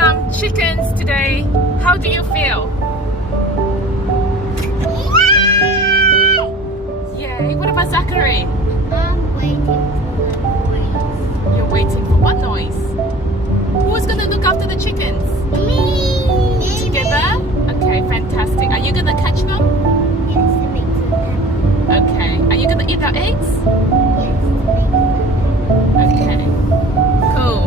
some chickens today. How do you feel? Yay! What about Zachary? I'm waiting for the noise. You're waiting for what noise? Who's gonna look after the chickens? Me! Together? Okay, fantastic. Are you gonna catch them? Yes, to make them. Okay. Are you gonna eat their eggs? Yes, to make them. Okay. Cool.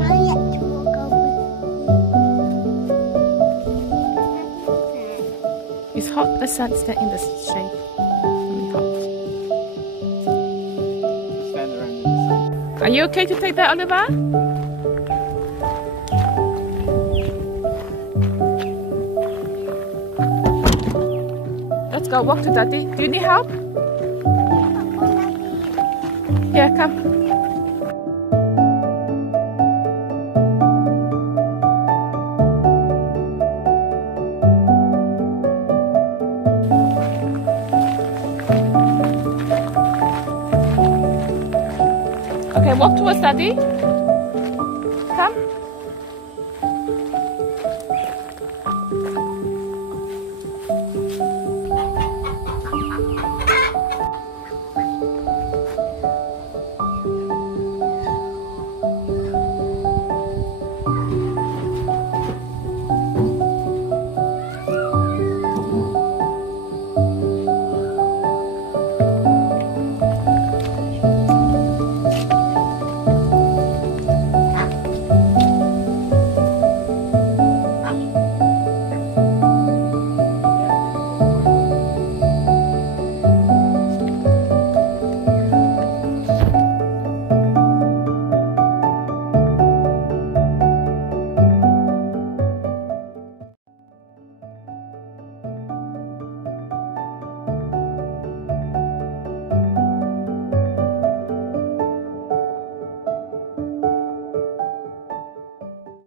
I like to walk over. It's hot. Let's stand in the shade. Really hot. Stand around in the sun. Are you okay to take that, Oliver? Let's go walk to Daddy. Do you need help? Yeah, come. Okay, walk towards Daddy.